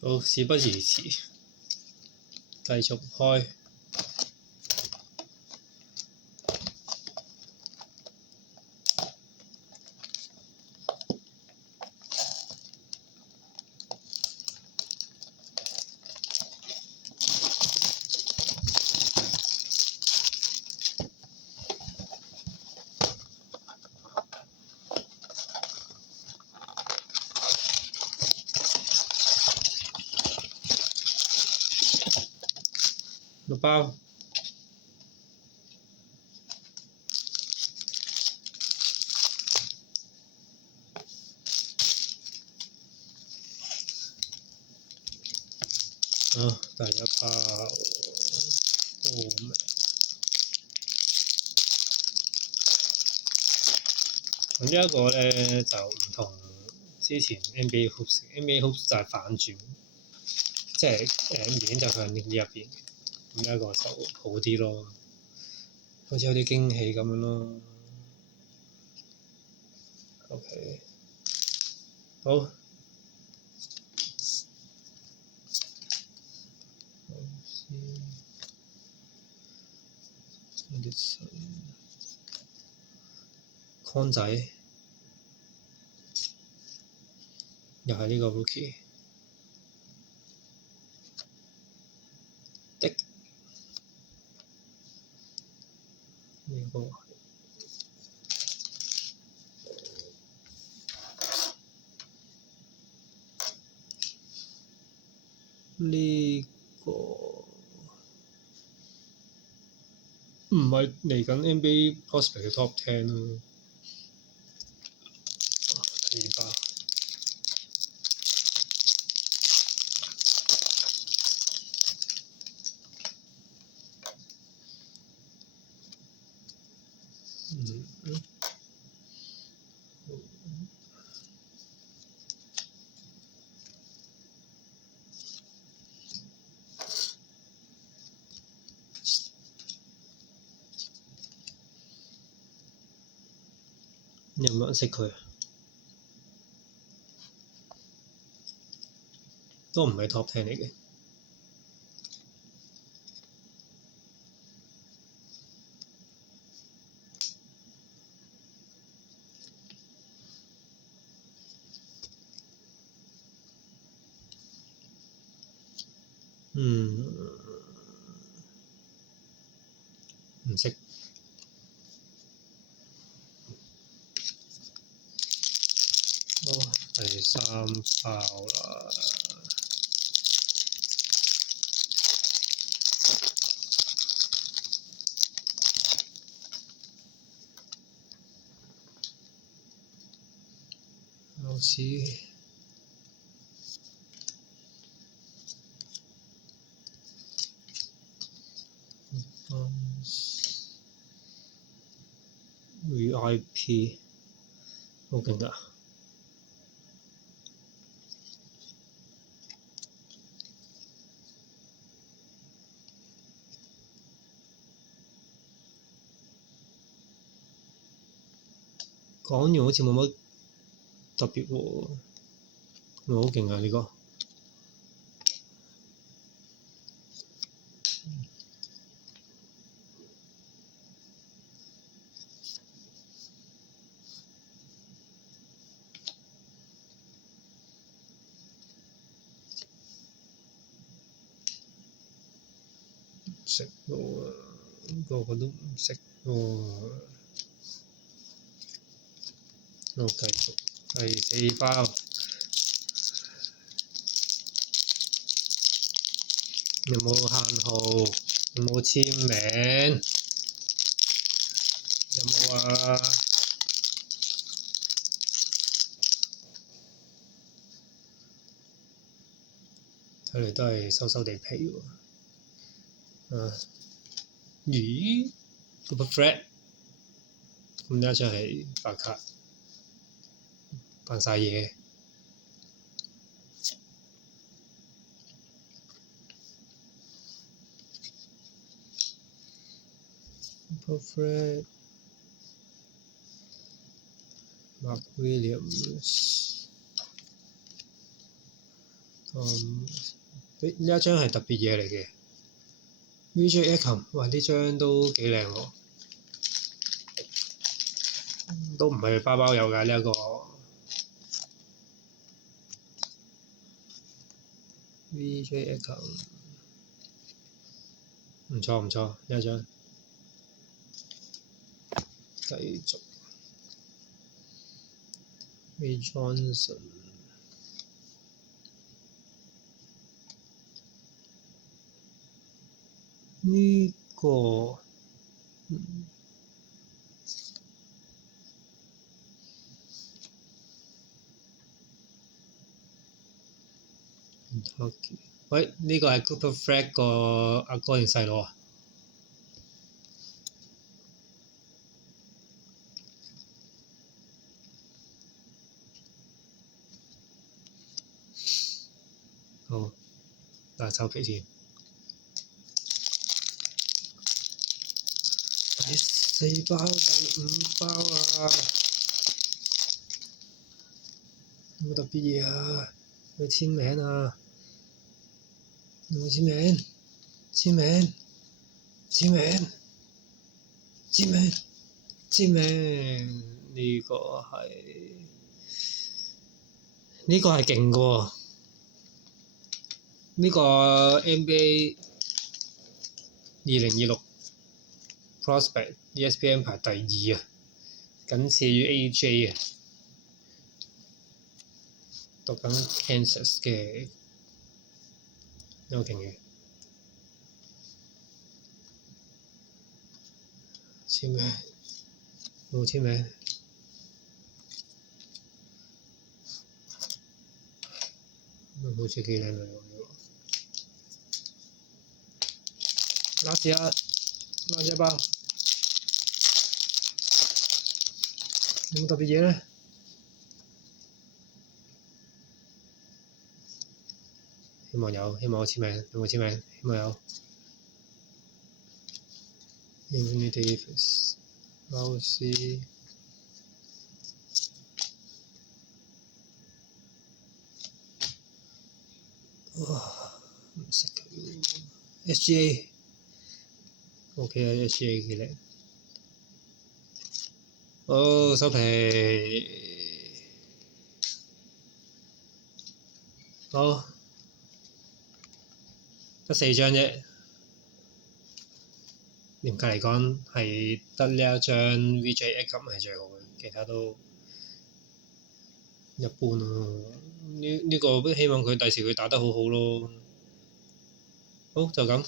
好，事不宜遲，繼續開。6包。好，第一包咁呢一個咧就唔同之前 NBA Hoops 就係反轉，即係面就向呢一邊，咁呢一個就好啲咯，好似有啲驚喜咁樣咯。OK， 好。康仔又係呢個 rookie 的呢個呢個唔係嚟緊 NBA prospect 嘅 top 10咯。第二包。有冇人識佢？都唔係 top 10嚟嘅。唔識。好，第三包啦。老師。VIP 好勁㗎！講完好似冇乜特別喎，咪好勁啊呢個！識喎，個個都唔識喎。好，繼續第4包。有冇限號？有冇簽名？有冇啊？睇嚟都係收收地皮喎。咦 ？Super Fred 咁呢一張係白卡，扮晒嘢。Super Fred Mark Williams 呢一張係特別嘢嚟嘅 VJ Ecom， 哇！呢張都幾靚喎，都唔係包包有㗎呢一個 VJ Ecom， 唔錯唔錯呢一張。繼續 V Johnson。呢個喂，呢個係 Cooper Flag 個阿哥定細佬啊？好，嗱收皮先。第4包、第5包啊！有冇特別嘢啊？有冇簽名啊？有冇簽名？簽名？簽名？簽名？簽名？呢個係勁嘅喎！呢個 NBA 2026 Prospect ESPN 排第2啊，僅次於 AJ 啊，讀緊 Kansas 嘅，有勁嘅。簽名？冇簽名。好似幾靚女喎呢個。last 一包，有冇特別嘢咧？希望有，希望我簽名，有冇簽名？希望有。Anthony Davis、Rousey。哇！唔識佢 SGA。OK 啊 ，SGA 幾靚。好，收皮。好，得4張啫。嚴格嚟講係得呢一張 VJ Ecom 係最好嘅，其他都一般咯。呢個希望佢第時佢打得好好咯。好，就咁。